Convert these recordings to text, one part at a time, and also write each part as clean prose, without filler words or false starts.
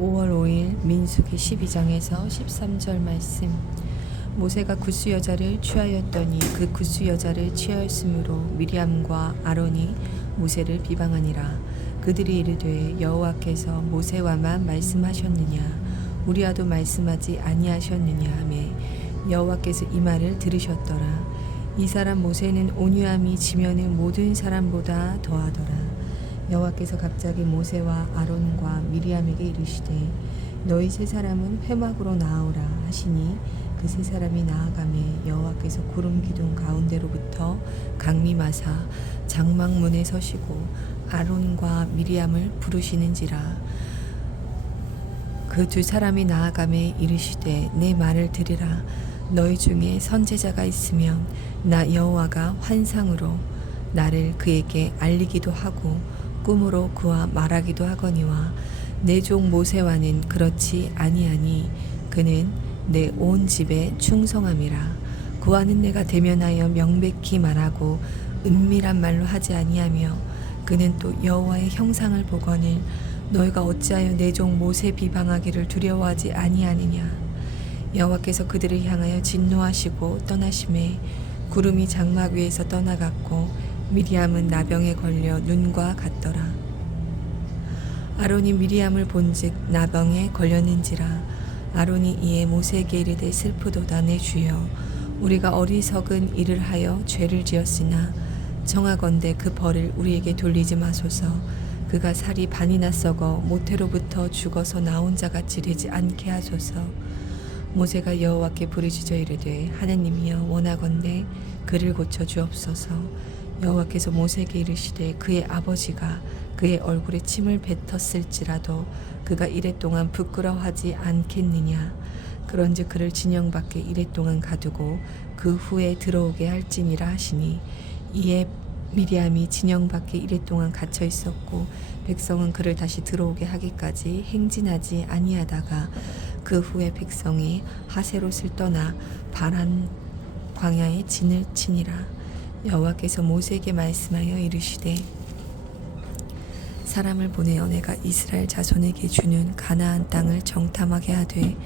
5월 5일 민수기 12장에서 13절 말씀. 모세가 굿수 여자를 취하였더니 그 굿수 여자를 취하였으므로 미리암과 아론이 모세를 비방하니라. 그들이 이르되 여호와께서 모세와만 말씀하셨느냐 우리와도 말씀하지 아니하셨느냐 하매 여호와께서 이 말을 들으셨더라. 이 사람 모세는 온유함이 지면의 모든 사람보다 더하더라. 여호와께서 갑자기 모세와 아론과 미리암에게 이르시되 너희 세 사람은 회막으로 나아오라 하시니 그 세 사람이 나아가매 여호와께서 구름 기둥 가운데로부터 강림하사 장막문에 서시고 아론과 미리암을 부르시는지라. 그 두 사람이 나아가매 이르시되 내 말을 들으라. 너희 중에 선지자가 있으면 나 여호와가 환상으로 나를 그에게 알리기도 하고 꿈으로 그와 말하기도 하거니와 내 종 모세와는 그렇지 아니하니 그는 내 온 집에 충성함이라. 그와는 내가 대면하여 명백히 말하고 은밀한 말로 하지 아니하며 그는 또 여호와의 형상을 보거늘 너희가 어찌하여 내 종 모세 비방하기를 두려워하지 아니하느냐. 여호와께서 그들을 향하여 진노하시고 떠나심에 구름이 장막 위에서 떠나갔고 미리암은 나병에 걸려 눈과 같더라. 아론이 미리암을 본즉 나병에 걸렸는지라. 아론이 이에 모세에게 이르되 슬프도다 내 주여 우리가 어리석은 일을 하여 죄를 지었으나 청하건대 그 벌을 우리에게 돌리지 마소서. 그가 살이 반이나 썩어 모태로부터 죽어서 나온 자같이 되지 않게 하소서. 모세가 여호와께 부르짖어 이르되 하나님이여 원하건대 그를 고쳐 주옵소서. 여호와께서 모세에게 이르시되 그의 아버지가 그의 얼굴에 침을 뱉었을지라도 그가 이랫동안 부끄러워하지 않겠느냐. 그런즉 그를 진영 밖에 이랫동안 가두고 그 후에 들어오게 할지니라 하시니 이에 미리암이 진영 밖에 이랫동안 갇혀 있었고 백성은 그를 다시 들어오게 하기까지 행진하지 아니하다가 그 후에 백성이 하세롯을 떠나 바란 광야에 진을 치니라. 여호와께서 모세에게 말씀하여 이르시되 사람을 보내어 내가 이스라엘 자손에게 주는 가나안 땅을 정탐하게 하되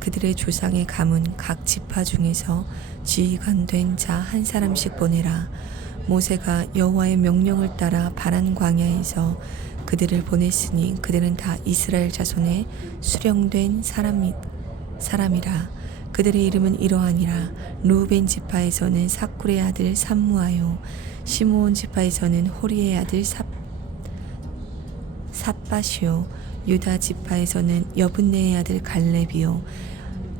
그들의 조상의 가문 각 지파 중에서 지휘관 된 자 한 사람씩 보내라. 모세가 여호와의 명령을 따라 바란 광야에서 그들을 보냈으니 그들은 다 이스라엘 자손의 수령된 사람이라. 그들의 이름은 이러하니라. 루벤 지파에서는 사쿨의 아들 삼무아요. 시므온 지파에서는 호리의 아들 삿바시요. 유다 지파에서는 여분네의 아들 갈렙이요.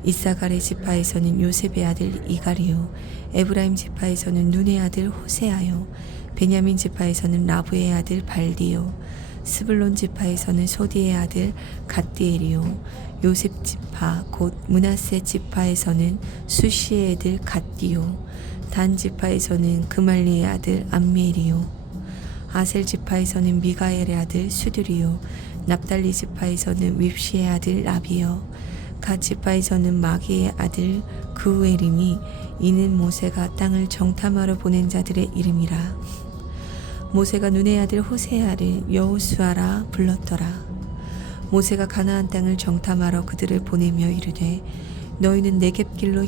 이사갈의 지파에서는 요셉의 아들 이갈이요. 에브라임 지파에서는 눈의 아들 호세아요. 베냐민 지파에서는 라브의 아들 발디요. 스불론 지파에서는 소디의 아들 갓디엘이요. 요셉 지파 곧 므낫세 지파에서는 수시의 아들 갓디요. 단 지파에서는 그말리의 아들 암미엘이요. 아셀 지파에서는 미가엘의 아들 수드리요. 납달리 지파에서는 윕시의 아들 라비요. 갓 지파에서는 마기의 아들 그우엘이니 이는 모세가 땅을 정탐하러 보낸 자들의 이름이라. 모세가 눈의 아들 호세아를 여호수아라 불렀더라. 모세가 가나안 땅을 정탐하러 그들을 보내며 이르되 너희는 네겝길로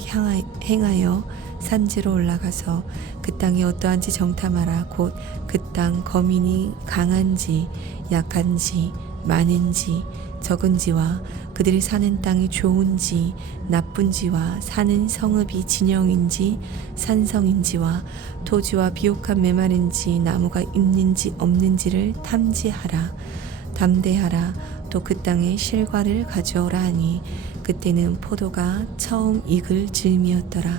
행하여 산지로 올라가서 그 땅이 어떠한지 정탐하라. 곧 그 땅 거민이 강한지 약한지 많은지 적은지와 그들이 사는 땅이 좋은지 나쁜지와 사는 성읍이 진영인지 산성인지와 토지와 비옥한 메마른지 나무가 있는지 없는지를 탐지하라. 담대하라. 또 그 땅의 실과를 가져오라 하니 그때는 포도가 처음 익을 즈음이었더라.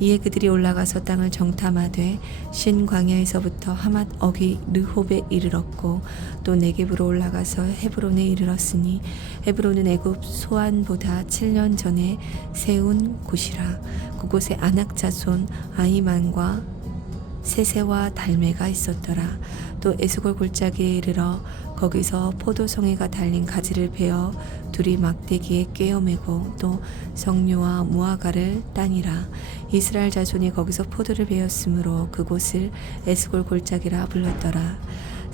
이에 그들이 올라가서 땅을 정탐하되 신광야에서부터 하맛 어기 르홉에 이르렀고 또 네겝으로 올라가서 헤브론에 이르렀으니 헤브론은 애굽 소안보다 7년 전에 세운 곳이라. 그곳에 아낙 자손 아히만과 세세와 달메가 있었더라. 또 에스골 골짜기에 이르러 거기서 포도송이가 달린 가지를 베어 둘이 막대기에 꿰어매고 또 성류와 무화과를 따니라. 이스라엘 자손이 거기서 포도를 베었으므로 그곳을 에스골 골짜기라 불렀더라.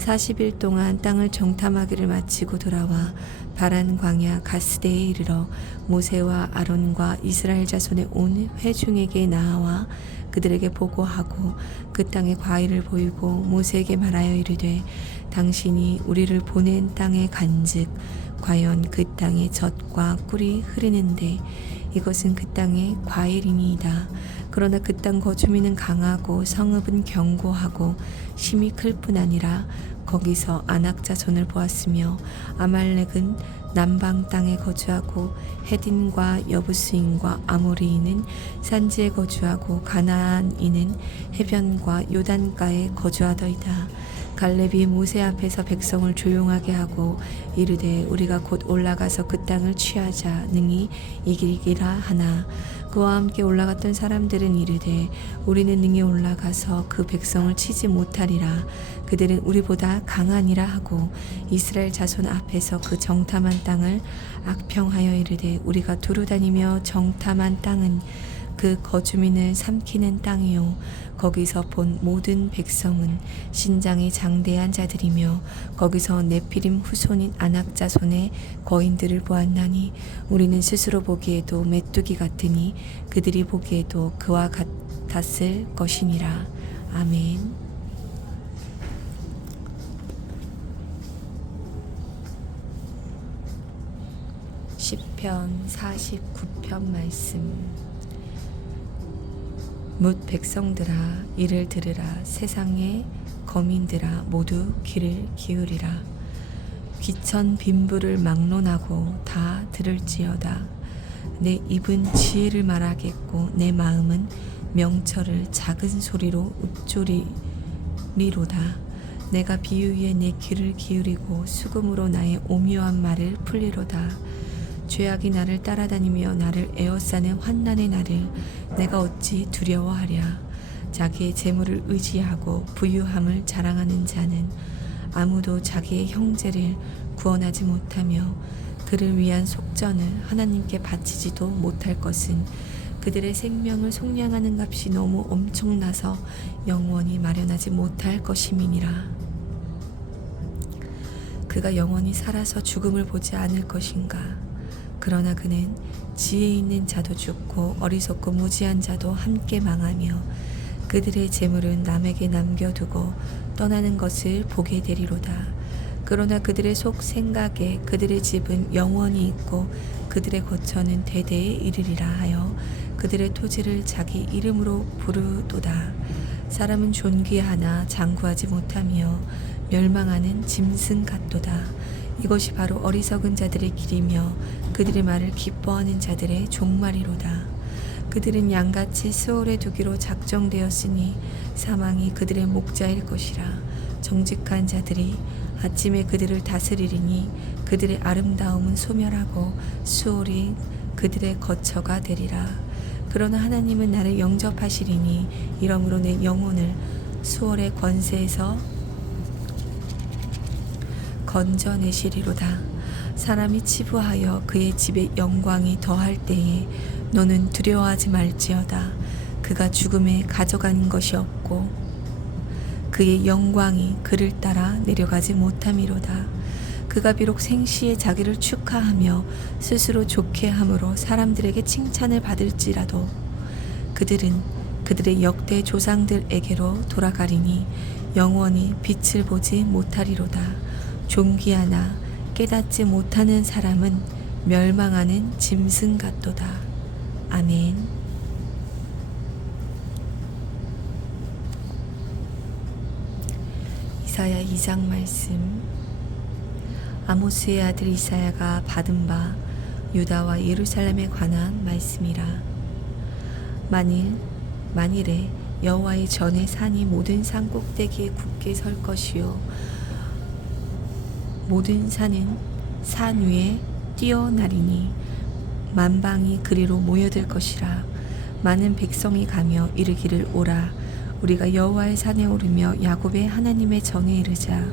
40일 동안 땅을 정탐하기를 마치고 돌아와 바란 광야 가스대에 이르러 모세와 아론과 이스라엘 자손의 온 회중에게 나아와 그들에게 보고하고 그 땅의 과일을 보이고 모세에게 말하여 이르되 당신이 우리를 보낸 땅에 간즉 과연 그 땅에 젖과 꿀이 흐르는데 이것은 그 땅의 과일이니이다. 그러나 그 땅 거주민은 강하고 성읍은 견고하고 심이 클 뿐 아니라 거기서 아낙 자손을 보았으며 아말렉은 남방 땅에 거주하고 헤딘과 여부스인과 아모리인은 산지에 거주하고 가나안인은 해변과 요단가에 거주하더이다. 갈렙이 모세 앞에서 백성을 조용하게 하고 이르되 우리가 곧 올라가서 그 땅을 취하자 능히 이기리라 하나 그와 함께 올라갔던 사람들은 이르되 우리는 능히 올라가서 그 백성을 치지 못하리라. 그들은 우리보다 강하니라 하고 이스라엘 자손 앞에서 그 정탐한 땅을 악평하여 이르되 우리가 두루 다니며 정탐한 땅은 그 거주민을 삼키는 땅이요 거기서 본 모든 백성은 신장이 장대한 자들이며 거기서 네피림 후손인 아낙 자손의 거인들을 보았나니 우리는 스스로 보기에도 메뚜기 같으니 그들이 보기에도 그와 같았을 것이니라. 아멘. 시편 49편 말씀. 뭇 백성들아 이를 들으라. 세상의 거민들아 모두 귀를 기울이라. 귀천 빈부를 막론하고 다 들을지어다. 내 입은 지혜를 말하겠고 내 마음은 명철을 작은 소리로 읊조리리로다. 내가 비유에 내 귀를 기울이고 수금으로 나의 오묘한 말을 풀리로다. 죄악이 나를 따라다니며 나를 에워싸는 환난의 날을 내가 어찌 두려워하랴. 자기의 재물을 의지하고 부유함을 자랑하는 자는 아무도 자기의 형제를 구원하지 못하며 그를 위한 속전을 하나님께 바치지도 못할 것은 그들의 생명을 속량하는 값이 너무 엄청나서 영원히 마련하지 못할 것임이니라. 그가 영원히 살아서 죽음을 보지 않을 것인가. 그러나 그는 지혜 있는 자도 죽고 어리석고 무지한 자도 함께 망하며 그들의 재물은 남에게 남겨두고 떠나는 것을 보게 되리로다. 그러나 그들의 속 생각에 그들의 집은 영원히 있고 그들의 거처는 대대에 이르리라 하여 그들의 토지를 자기 이름으로 부르도다. 사람은 존귀하나 장구하지 못하며 멸망하는 짐승 같도다. 이것이 바로 어리석은 자들의 길이며 그들의 말을 기뻐하는 자들의 종말이로다. 그들은 양같이 스올에 두기로 작정되었으니 사망이 그들의 목자일 것이라. 정직한 자들이 아침에 그들을 다스리리니 그들의 아름다움은 소멸하고 스올이 그들의 거처가 되리라. 그러나 하나님은 나를 영접하시리니 이러므로 내 영혼을 수월의 권세에서 건져내시리로다. 사람이 치부하여 그의 집에 영광이 더할 때에 너는 두려워하지 말지어다. 그가 죽음에 가져가는 것이 없고 그의 영광이 그를 따라 내려가지 못함이로다. 그가 비록 생시에 자기를 축하하며 스스로 좋게 함으로 사람들에게 칭찬을 받을지라도 그들은 그들의 역대 조상들에게로 돌아가리니 영원히 빛을 보지 못하리로다. 존귀하나 깨닫지 못하는 사람은 멸망하는 짐승 같도다. 아멘. 이사야 2장 말씀. 아모스의 아들 이사야가 받은 바 유다와 예루살렘에 관한 말씀이라. 만일에 여호와의 전에 산이 모든 산 꼭대기에 굳게 설 것이요 모든 산은 산 위에 뛰어나리니 만방이 그리로 모여들 것이라. 많은 백성이 가며 이르기를 오라. 우리가 여호와의 산에 오르며 야곱의 하나님의 전에 이르자.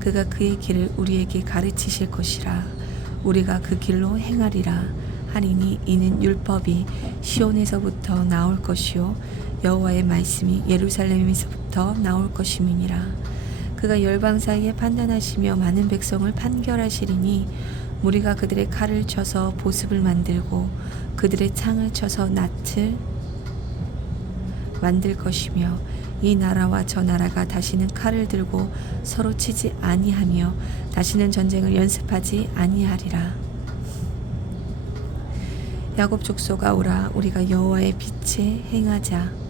그가 그의 길을 우리에게 가르치실 것이라. 우리가 그 길로 행하리라 하리니 이는 율법이 시온에서부터 나올 것이요 여호와의 말씀이 예루살렘에서부터 나올 것임이니라. 그가 열방 사이에 판단하시며 많은 백성을 판결하시리니 무리가 그들의 칼을 쳐서 보습을 만들고 그들의 창을 쳐서 낫을 만들 것이며 이 나라와 저 나라가 다시는 칼을 들고 서로 치지 아니하며 다시는 전쟁을 연습하지 아니하리라. 야곱 족속아 오라, 우리가 여호와의 빛에 행하자.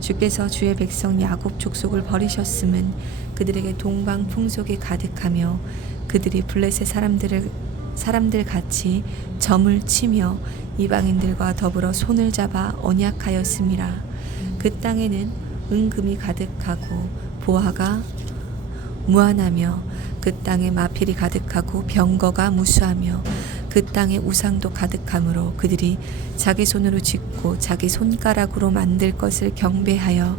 주께서 주의 백성 야곱 족속을 버리셨음은 그들에게 동방 풍속이 가득하며 그들이 블레셋 사람들 같이 점을 치며 이방인들과 더불어 손을 잡아 언약하였음이라. 그 땅에는 은금이 가득하고 보화가 무한하며 그 땅에 마필이 가득하고 병거가 무수하며 그 땅에 우상도 가득하므로 그들이 자기 손으로 짓고 자기 손가락으로 만들 것을 경배하여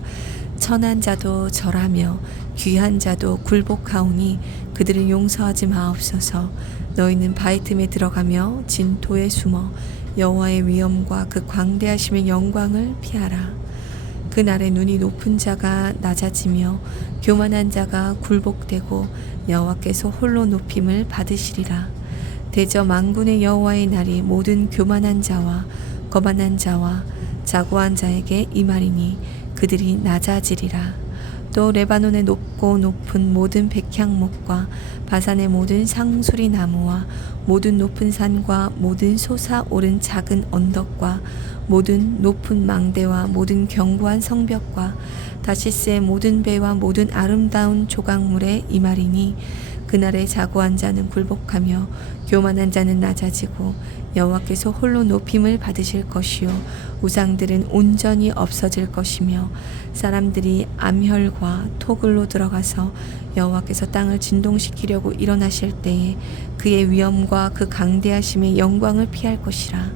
천한 자도 절하며 귀한 자도 굴복하오니 그들을 용서하지 마옵소서. 너희는 바위 틈에 들어가며 진토에 숨어 여호와의 위엄과 그 광대하심의 영광을 피하라. 그날에 눈이 높은 자가 낮아지며 교만한 자가 굴복되고 여호와께서 홀로 높임을 받으시리라. 대저 만군의 여호와의 날이 모든 교만한 자와 거만한 자와 자고한 자에게 임하리니 그들이 낮아지리라. 또 레바논의 높고 높은 모든 백향목과 바산의 모든 상수리 나무와 모든 높은 산과 모든 솟아오른 작은 언덕과 모든 높은 망대와 모든 견고한 성벽과 다시스의 모든 배와 모든 아름다운 조각물에 임하리니 그날에 자고한 자는 굴복하며 교만한 자는 낮아지고 여호와께서 홀로 높임을 받으실 것이요 우상들은 온전히 없어질 것이며 사람들이 암혈과 토굴로 들어가서 여호와께서 땅을 진동시키려고 일어나실 때에 그의 위엄과 그 강대하심의 영광을 피할 것이라.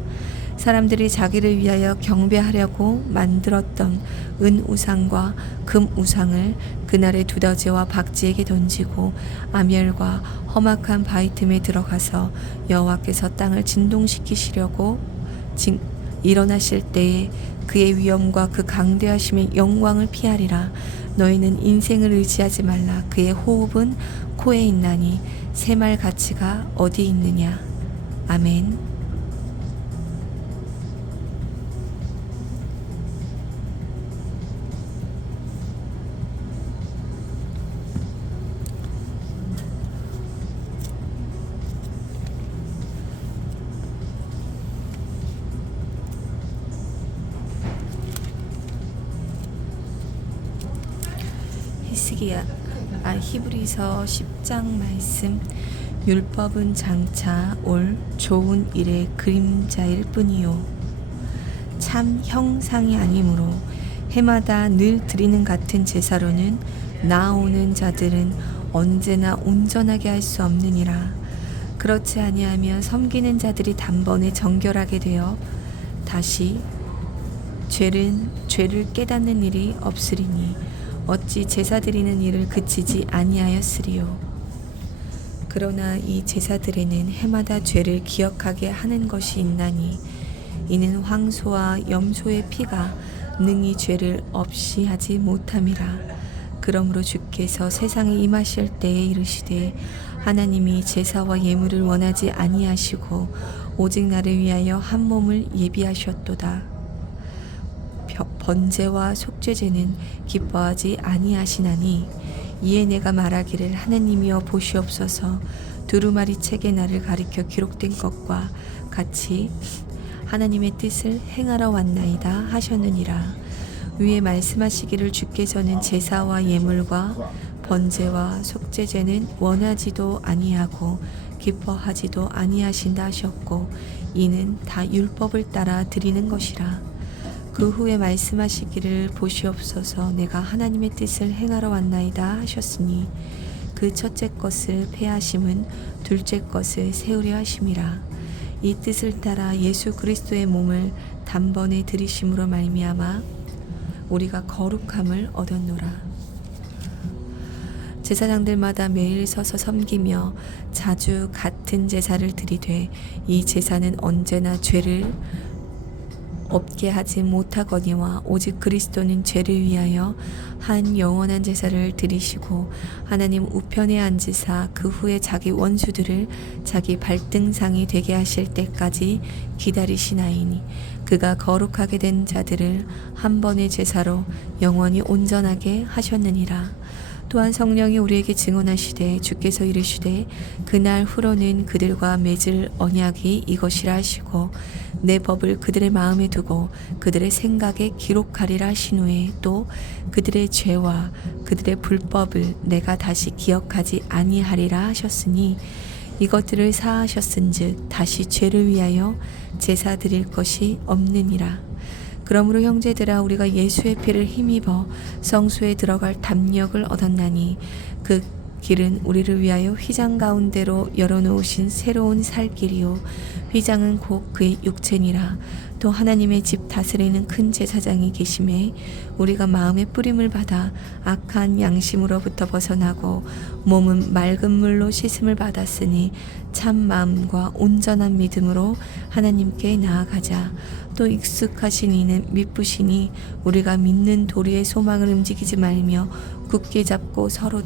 사람들이 자기를 위하여 경배하려고 만들었던 은 우상과 금 우상을 그날의 두더지와 박쥐에게 던지고 암열과 험악한 바위 틈에 들어가서 여호와께서 땅을 진동시키시려고 일어나실 때에 그의 위엄과 그 강대하심의 영광을 피하리라. 너희는 인생을 의지하지 말라. 그의 호흡은 코에 있나니 새말 가치가 어디 있느냐. 아멘. 히브리서 10장 말씀. 율법은 장차 올 좋은 일의 그림자일 뿐이요 참 형상이 아니므로 해마다 늘 드리는 같은 제사로는 나아오는 자들은 언제나 온전하게 할 수 없느니라. 그렇지 아니하면 섬기는 자들이 단번에 정결하게 되어 다시 죄를 깨닫는 일이 없으리니 어찌 제사 드리는 일을 그치지 아니하였으리요. 그러나 이 제사들에는 해마다 죄를 기억하게 하는 것이 있나니 이는 황소와 염소의 피가 능히 죄를 없이 하지 못함이라. 그러므로 주께서 세상에 임하실 때에 이르시되 하나님이 제사와 예물을 원하지 아니하시고 오직 나를 위하여 한 몸을 예비하셨도다. 번제와 속죄제는 기뻐하지 아니하시나니 이에 내가 말하기를 하나님이여 보시옵소서. 두루마리 책에 나를 가리켜 기록된 것과 같이 하나님의 뜻을 행하러 왔나이다 하셨느니라. 위에 말씀하시기를 주께서는 제사와 예물과 번제와 속죄제는 원하지도 아니하고 기뻐하지도 아니하신다 하셨고 이는 다 율법을 따라 드리는 것이라. 그 후에 말씀하시기를 보시옵소서. 내가 하나님의 뜻을 행하러 왔나이다 하셨으니 그 첫째 것을 폐하심은 둘째 것을 세우려 하심이라. 이 뜻을 따라 예수 그리스도의 몸을 단번에 들이심으로 말미암아 우리가 거룩함을 얻었노라. 제사장들마다 매일 서서 섬기며 자주 같은 제사를 드리되 이 제사는 언제나 죄를 없게 하지 못하거니와 오직 그리스도는 죄를 위하여 한 영원한 제사를 드리시고 하나님 우편에 앉으사 그 후에 자기 원수들을 자기 발등상이 되게 하실 때까지 기다리시나이니 그가 거룩하게 된 자들을 한 번의 제사로 영원히 온전하게 하셨느니라. 또한 성령이 우리에게 증언하시되 주께서 이르시되 그날 후로는 그들과 맺을 언약이 이것이라 하시고 내 법을 그들의 마음에 두고 그들의 생각에 기록하리라 하신 후에 또 그들의 죄와 그들의 불법을 내가 다시 기억하지 아니하리라 하셨으니 이것들을 사하셨은즉 다시 죄를 위하여 제사 드릴 것이 없느니라. 그러므로 형제들아 우리가 예수의 피를 힘입어 성소에 들어갈 담력을 얻었나니 그 길은 우리를 위하여 휘장 가운데로 열어놓으신 새로운 살 길이요 휘장은 곧 그의 육체니라. 또 하나님의 집 다스리는 큰 제사장이 계심에 우리가 마음의 뿌림을 받아 악한 양심으로부터 벗어나고 몸은 맑은 물로 씻음을 받았으니 참 마음과 온전한 믿음으로 하나님께 나아가자. 또 익숙하신 이는 미쁘시니 우리가 믿는 도리의 소망을 움직이지 말며 굳게 잡고 서로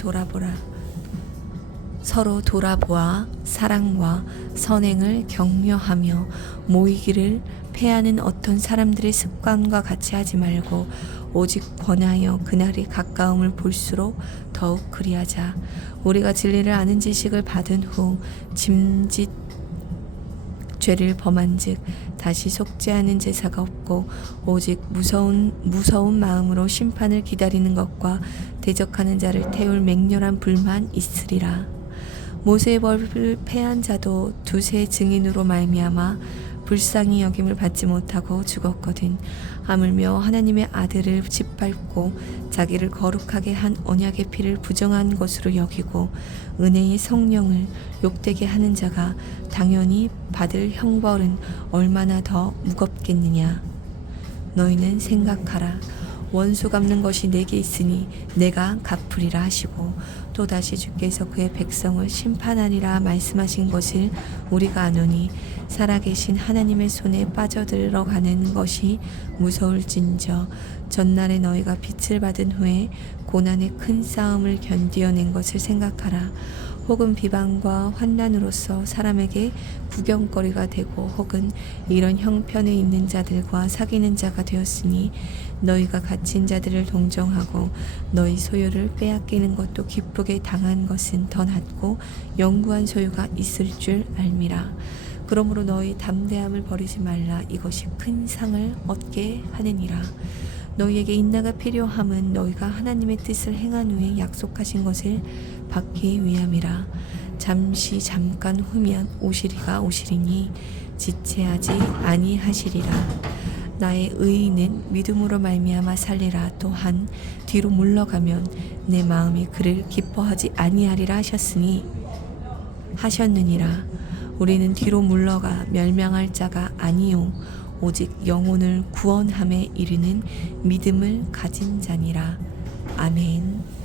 돌아보아 사랑과 선행을 격려하며 모이기를 패하는 어떤 사람들의 습관과 같이 하지 말고 오직 권하여 그날이 가까움을 볼수록 더욱 그리하자. 우리가 진리를 아는 지식을 받은 후 짐짓 죄를 범한즉 다시 속죄하는 제사가 없고 오직 무서운 마음으로 심판을 기다리는 것과 대적하는 자를 태울 맹렬한 불만 있으리라. 모세의 법을 패한 자도 두세 증인으로 말미암아 불쌍히 여김을 받지 못하고 죽었거든. 하물며 하나님의 아들을 짓밟고 자기를 거룩하게 한 언약의 피를 부정한 것으로 여기고 은혜의 성령을 욕되게 하는 자가 당연히 받을 형벌은 얼마나 더 무겁겠느냐. 너희는 생각하라. 원수 갚는 것이 내게 있으니 내가 갚으리라 하시고 또다시 주께서 그의 백성을 심판하리라 말씀하신 것을 우리가 아노니 살아계신 하나님의 손에 빠져들어가는 것이 무서울진저 전날에 너희가 빛을 받은 후에 고난의 큰 싸움을 견디어낸 것을 생각하라. 혹은 비방과 환난으로서 사람에게 구경거리가 되고 혹은 이런 형편에 있는 자들과 사귀는 자가 되었으니 너희가 갇힌 자들을 동정하고 너희 소유를 빼앗기는 것도 기쁘게 당한 것은 더 낫고 영구한 소유가 있을 줄 알미라. 그러므로 너희 담대함을 버리지 말라. 이것이 큰 상을 얻게 하느니라. 너희에게 인내가 필요함은 너희가 하나님의 뜻을 행한 후에 약속하신 것을 받기 위함이라. 잠깐 후면 오시리가 오시리니 지체하지 아니하시리라. 나의 의인은 믿음으로 말미암아 살리라. 또한 뒤로 물러가면 내 마음이 그를 기뻐하지 아니하리라 하셨느니라. 우리는 뒤로 물러가 멸망할 자가 아니요 오직 영혼을 구원함에 이르는 믿음을 가진 자니라. 아멘.